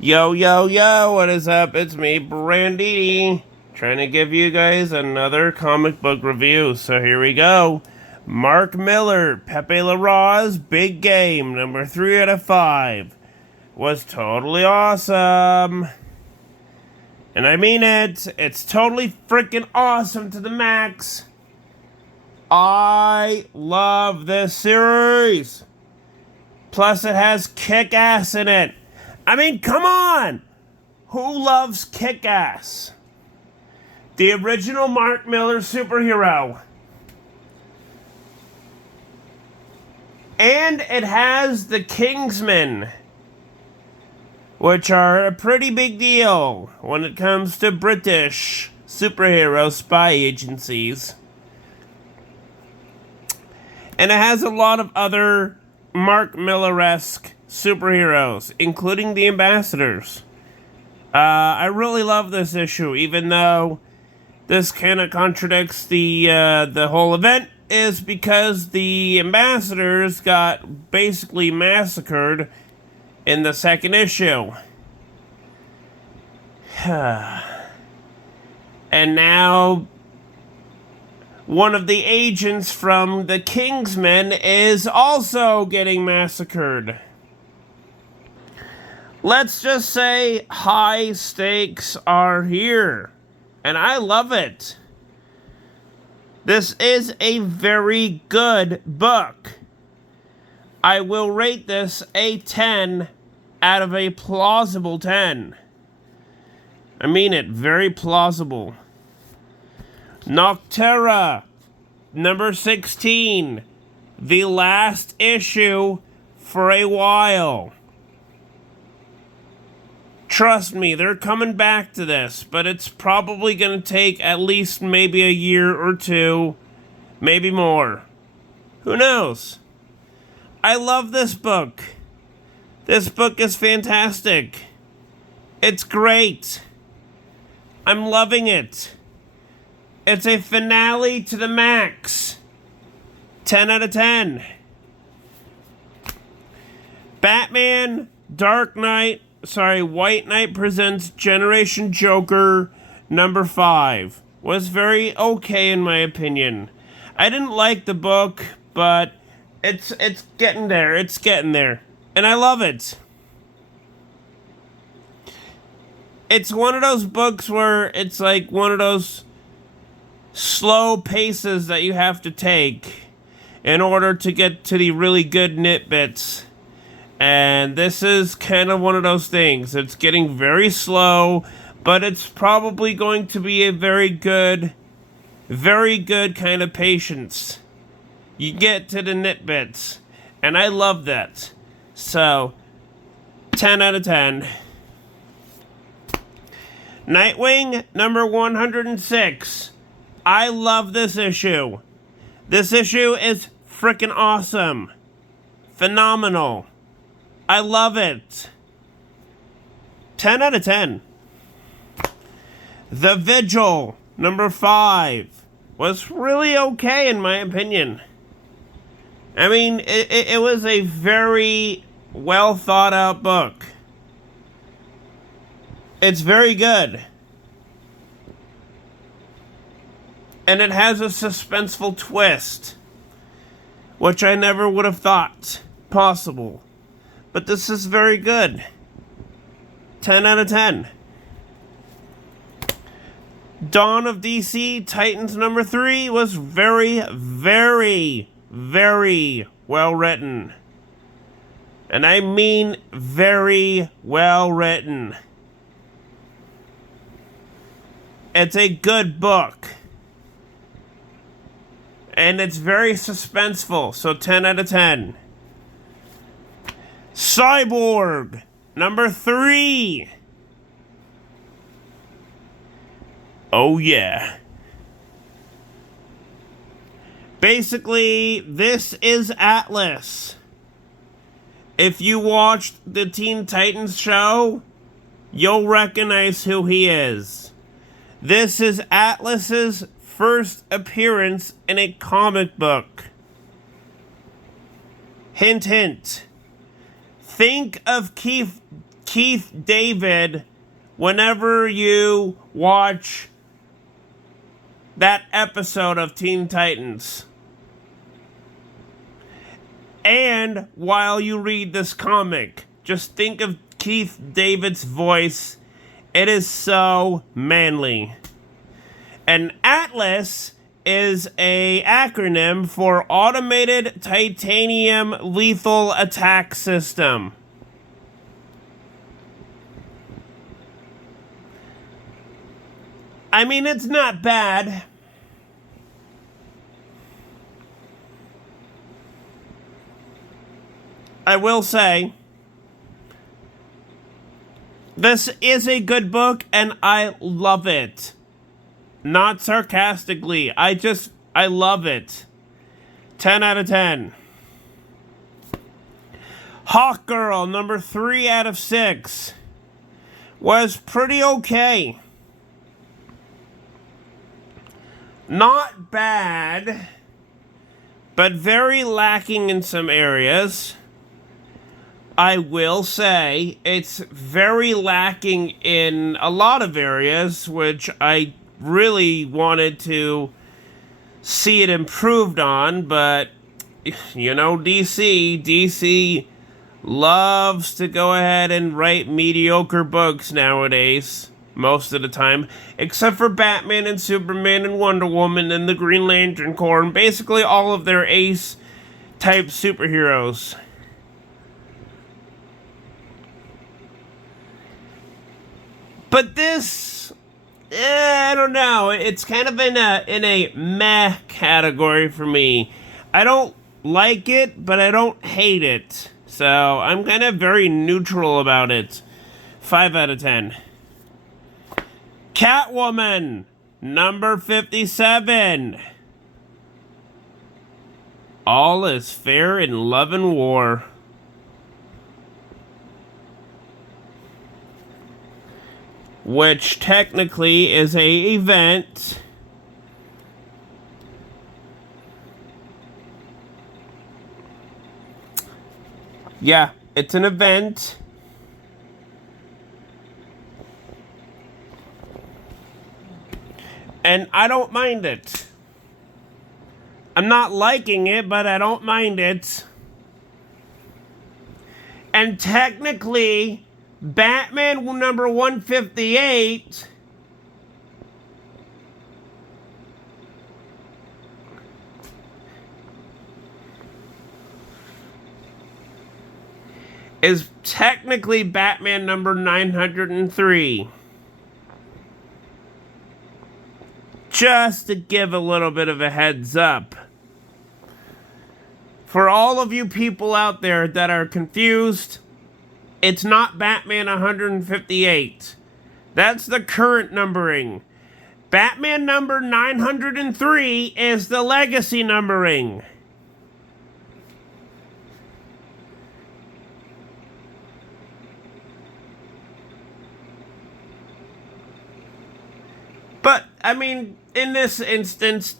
Yo, yo, yo, what is up? It's me, Brandini, trying to give you guys another comic book review. So here we go. Mark Millar, Pepe Larraz's Big Game, number 3 out of 5. Was totally awesome. And I mean it. It's totally freaking awesome to the max. I love this series. Plus, it has Kick-Ass in it. I mean, come on! Who loves Kick-Ass? The original Mark Millar superhero. And it has the Kingsmen, which are a pretty big deal when it comes to British superhero spy agencies. And it has a lot of other Mark Millar-esque superheroes, including the Ambassadors. I really love this issue, even though this kind of contradicts the whole event, is because the Ambassadors got basically massacred in the second issue. And now one of the agents from the Kingsmen is also getting massacred. Let's just say high stakes are here, and I love it. This is a very good book. I will rate this a 10 out of a plausible 10. I mean it, very plausible. Noctera, number 16. The last issue for a while. Trust me, they're coming back to this, but it's probably going to take at least maybe a year or two, maybe more. Who knows? I love this book. This book is fantastic. It's great. I'm loving it. It's a finale to the max. 10 out of 10. Batman, White Knight Presents Generation Joker, number 5. Was very okay in my opinion. I didn't like the book, but it's getting there. It's getting there. And I love it. It's one of those books where it's like one of those slow paces that you have to take in order to get to the really good nitbits. And this is kind of one of those things. It's getting very slow, but it's probably going to be a very good kind of patience. You get to the nitbits, and I love that. So, 10 out of 10. Nightwing, number 106. I love this issue. This issue is freaking awesome. Phenomenal. I love it. 10 out of 10. The Vigil, number 5, was really okay in my opinion. I mean, it was a very well thought out book. It's very good. And it has a suspenseful twist, which I never would have thought possible. But this is very good. 10 out of 10. Dawn of DC Titans number 3 was very, very, very well written. And I mean very well written. It's a good book. And it's very suspenseful, so 10 out of 10. Cyborg, number 3. Oh yeah. Basically, this is Atlas. If you watched the Teen Titans show, you'll recognize who he is. This is Atlas's first appearance in a comic book. Hint, hint. Think of Keith Keith David whenever you watch that episode of Teen Titans. And while you read this comic, just think of Keith David's voice. It is so manly. And Atlas is a acronym for Automated Titanium Lethal Attack System. I mean, it's not bad. I will say, this is a good book, and I love it. Not sarcastically. I love it. 10 out of 10. Hawk Girl, number 3 out of 6. Was pretty okay. Not bad, but very lacking in some areas. I will say it's very lacking in a lot of areas, which I really wanted to see it improved on, but you know, DC loves to go ahead and write mediocre books nowadays, most of the time, except for Batman and Superman and Wonder Woman and the Green Lantern Corps, and basically all of their ace-type superheroes. But this, I don't know. It's kind of in a meh category for me. I don't like it, but I don't hate it. So I'm kind of very neutral about it. 5 out of 10. Catwoman, number 57. All is fair in love and war. Which technically is a event. Yeah, it's an event. And I don't mind it. I'm not liking it, but I don't mind it. And technically, Batman number 158 is technically Batman number 903. Just to give a little bit of a heads up. For all of you people out there that are confused, it's not Batman 158. That's the current numbering. Batman number 903 is the legacy numbering. But, I mean, in this instance,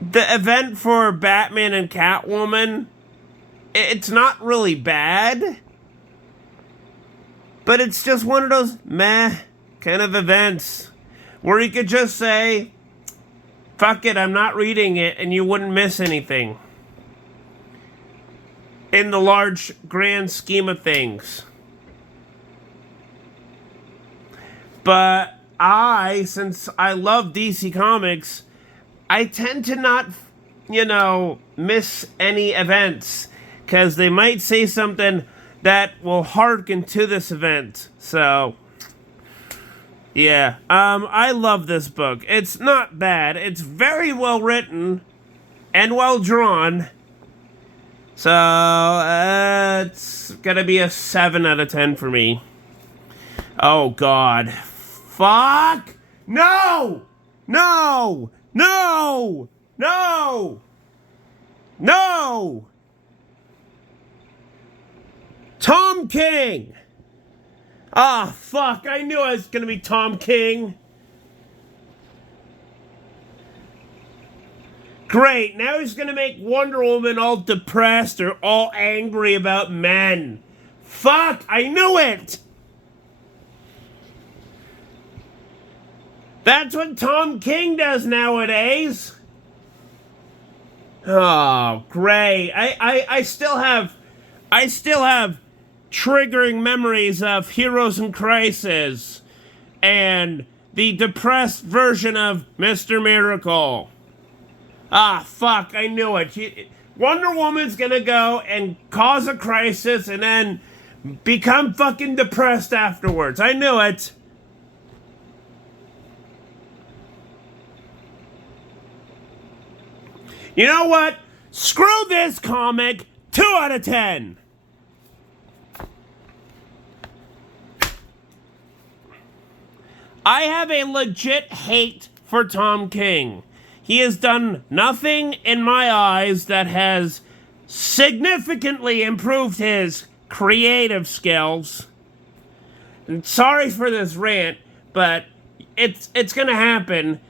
the event for Batman and Catwoman, it's not really bad, but it's just one of those meh kind of events where you could just say, fuck it, I'm not reading it, and you wouldn't miss anything in the large grand scheme of things. But since I love DC Comics, I tend to not, miss any events, because they might say something that will harken to this event. So, yeah, I love this book. It's not bad. It's very well written and well drawn. So, it's gonna be a 7 out of 10 for me. Oh, God. Fuck! No! No! No! No! No! Tom King! Ah, fuck. I knew it was gonna be Tom King. Great, now he's gonna make Wonder Woman all depressed or all angry about men. Fuck, I knew it! That's what Tom King does nowadays. Oh, great. I still have triggering memories of Heroes in Crisis and the depressed version of Mr. Miracle. Ah, fuck, I knew it. Wonder Woman's gonna go and cause a crisis and then become fucking depressed afterwards. I knew it. You know what? Screw this comic. 2 out of 10. I have a legit hate for Tom King. He has done nothing in my eyes that has significantly improved his creative skills. And sorry for this rant, but it's gonna happen.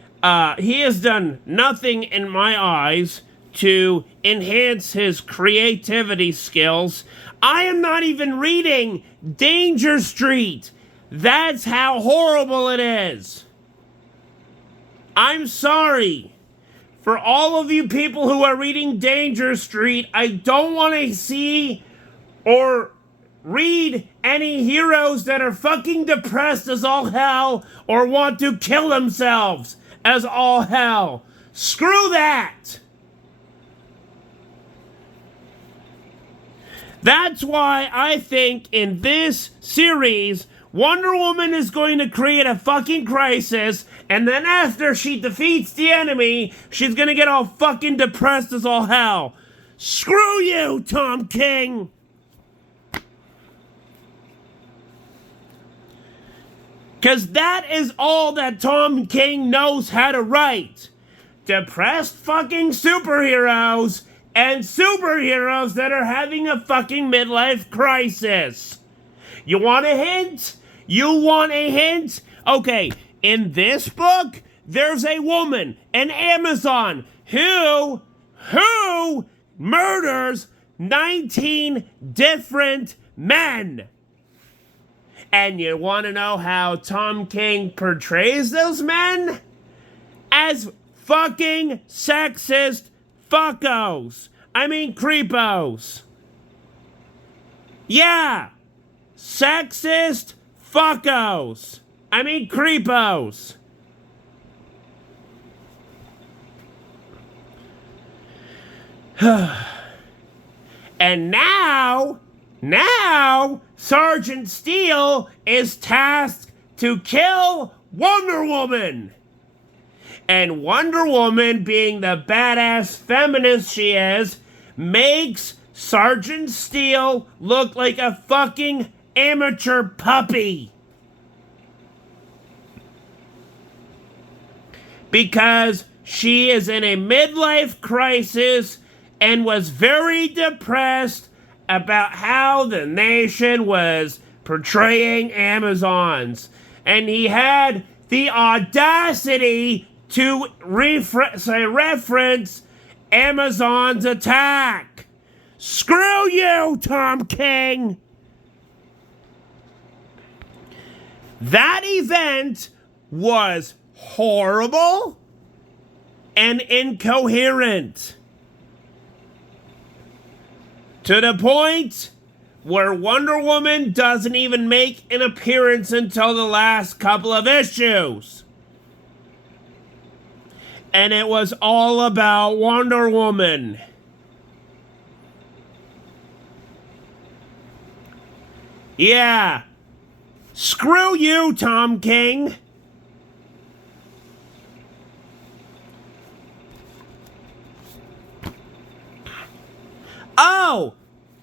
He has done nothing in my eyes to enhance his creativity skills. I am not even reading Danger Street. That's how horrible it is. I'm sorry. For all of you people who are reading Danger Street, I don't want to see or read any heroes that are fucking depressed as all hell or want to kill themselves as all hell. Screw that! That's why I think in this series, Wonder Woman is going to create a fucking crisis, and then after she defeats the enemy, she's gonna get all fucking depressed as all hell. Screw you, Tom King! Because that is all that Tom King knows how to write. Depressed fucking superheroes and superheroes that are having a fucking midlife crisis. You want a hint? You want a hint? Okay, in this book, there's a woman, an Amazon, who murders 19 different men. And you want to know how Tom King portrays those men? As fucking sexist fuckos. I mean creepos. Yeah. Sexist fuckos. I mean creepos. And now, Sergeant Steele is tasked to kill Wonder Woman. And Wonder Woman, being the badass feminist she is, makes Sergeant Steele look like a fucking amateur puppy. Because she is in a midlife crisis and was very depressed about how the nation was portraying Amazons. And he had the audacity to reference Amazon's attack. Screw you, Tom King! That event was horrible and incoherent. To the point where Wonder Woman doesn't even make an appearance until the last couple of issues. And it was all about Wonder Woman. Yeah. Screw you, Tom King. Oh,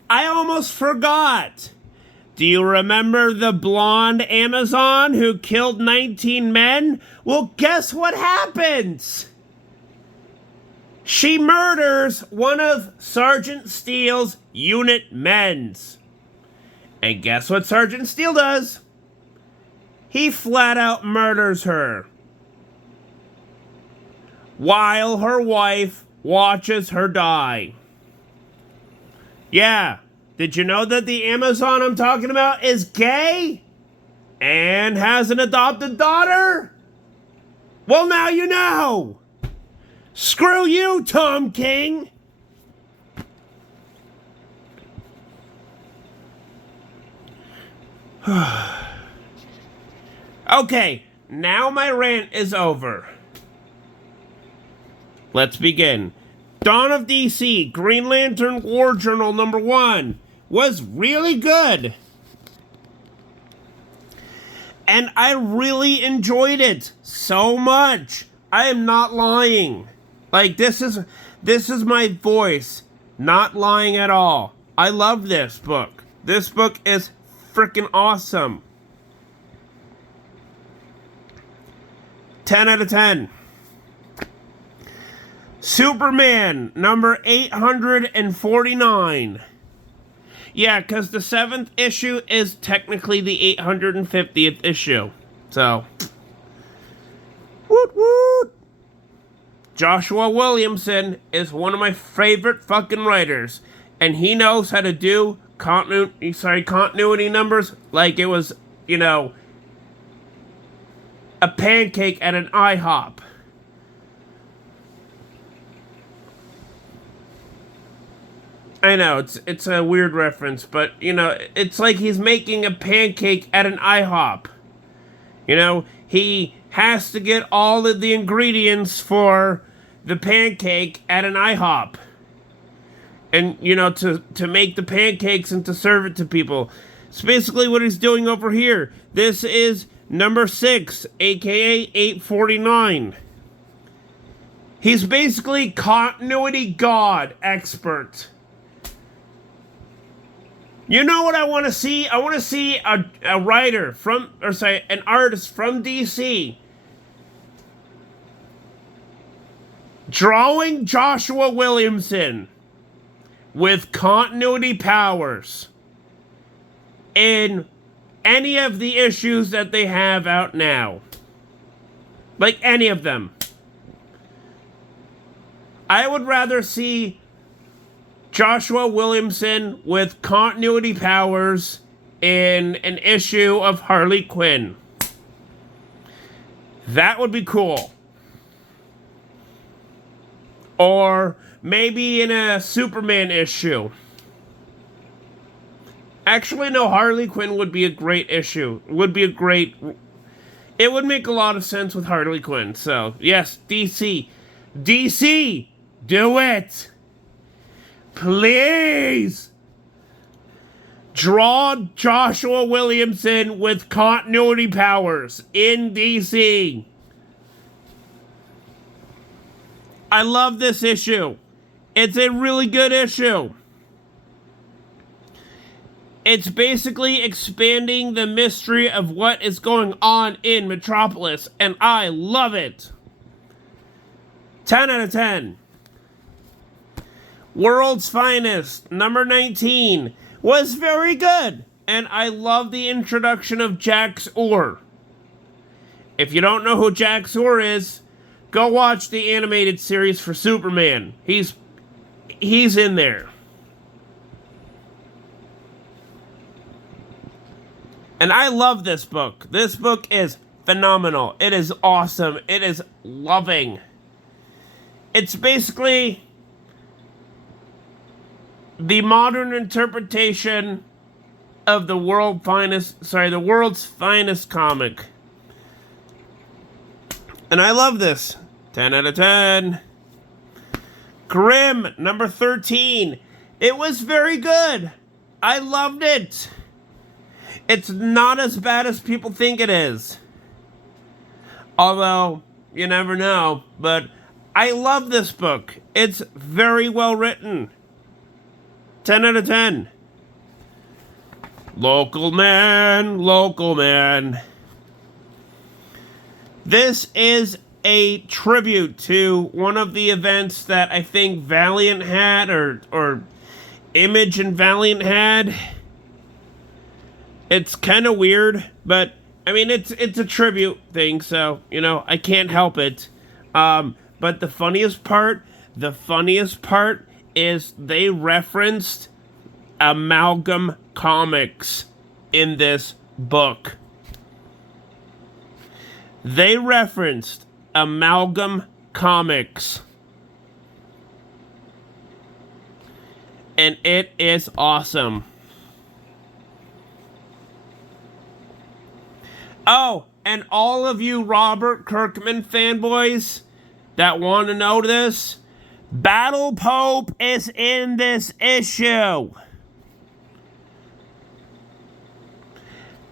I almost forgot. Do you remember the blonde Amazon who killed 19 men? Well, guess what happens? She murders one of Sergeant Steele's unit men's. And guess what Sergeant Steele does? He flat out murders her. While her wife watches her die. Yeah, did you know that the Amazon I'm talking about is gay? And has an adopted daughter? Well, now you know. Screw you, Tom King. Okay, now my rant is over. Let's begin. Dawn of DC, Green Lantern War Journal #1 was really good. And I really enjoyed it so much. I am not lying. Like, this is my voice, not lying at all. I love this book. This book is freaking awesome. 10 out of 10. Superman, number 849. Yeah, because the 7th issue is technically the 850th issue. So, woot woot. Joshua Williamson is one of my favorite fucking writers. And he knows how to do continuity numbers like it was, you know, a pancake at an IHOP. I know, it's a weird reference, but, you know, it's like he's making a pancake at an IHOP. You know, he has to get all of the ingredients for the pancake at an IHOP. And, you know, to make the pancakes and to serve it to people. It's basically what he's doing over here. This is number 6, aka 849. He's basically continuity god expert. You know what I want to see? I want to see a writer an artist from DC drawing Joshua Williamson with continuity powers in any of the issues that they have out now. Like any of them. I would rather see Joshua Williamson with continuity powers in an issue of Harley Quinn. That would be cool. Or maybe in a Superman issue. Actually, no, Harley Quinn would be a great issue. It would make a lot of sense with Harley Quinn. So, yes, DC. DC! Do it! Please! Draw Joshua Williamson with continuity powers in DC. I love this issue. It's a really good issue. It's basically expanding the mystery of what is going on in Metropolis, and I love it. 10 out of 10. World's Finest, number 19, was very good, and I love the introduction of Jax Ur. If you don't know who Jax Ur is, go watch the animated series for Superman. He's in there. And I love this book. This book is phenomenal. It is awesome. It is loving. It's basically the modern interpretation of the world's finest comic. And I love this. 10 out of 10. Grimm, number 13. It was very good. I loved it. It's not as bad as people think it is. Although, you never know. But I love this book. It's very well written. 10 out of 10. Local Man. This is a tribute to one of the events that I think Valiant had, or Image and Valiant had. It's kind of weird, but I mean, it's a tribute thing, so, you know, I can't help it. But the funniest part, the funniest part is they referenced Amalgam Comics in this book. They referenced Amalgam Comics. And it is awesome. Oh, and all of you Robert Kirkman fanboys that want to know this, Battle Pope is in this issue.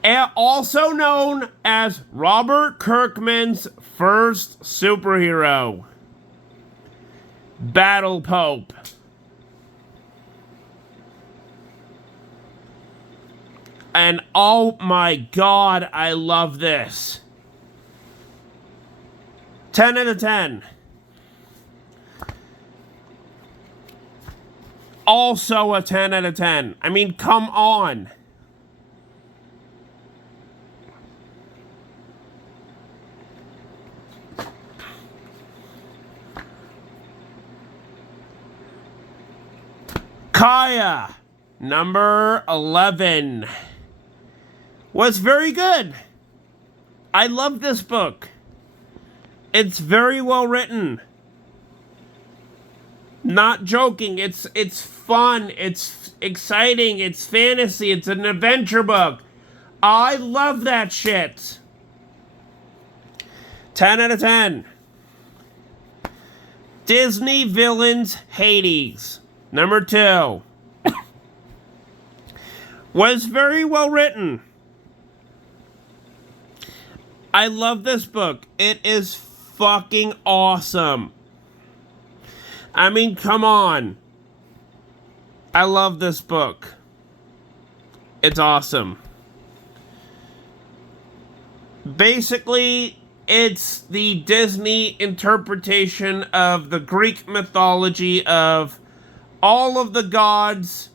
And also known as Robert Kirkman's first superhero, Battle Pope. And oh my god, I love this. 10 out of 10. Also a 10 out of 10. I mean, come on. Kaya, number 11. Was very good. I love this book. It's very well written. Not joking. It's fun. It's exciting. It's fantasy. It's an adventure book. I love that shit. 10 out of 10. Disney Villains Hades, number 2. Was very well written. I love this book. It is fucking awesome. I mean, come on. I love this book. It's awesome. Basically, it's the Disney interpretation of the Greek mythology of all of the gods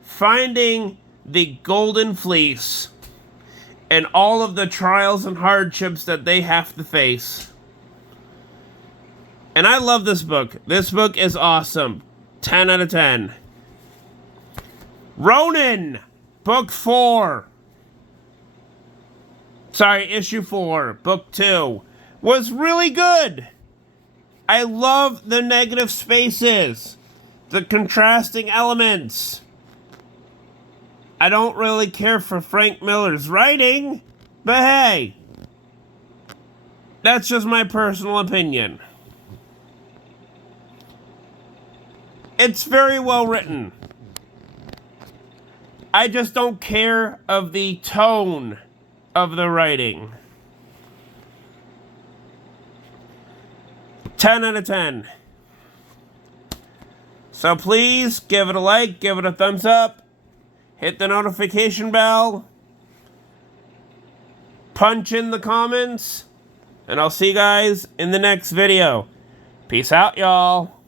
finding the Golden Fleece and all of the trials and hardships that they have to face. And I love this book. This book is awesome. 10 out of 10. Ronin, book 4. Sorry, issue 4, book 2. Was really good. I love the negative spaces, the contrasting elements. I don't really care for Frank Miller's writing, but hey, that's just my personal opinion. It's very well written. I just don't care of the tone of the writing. 10 out of 10. So please give it a like, give it a thumbs up. Hit the notification bell. Punch in the comments. And I'll see you guys in the next video. Peace out, y'all.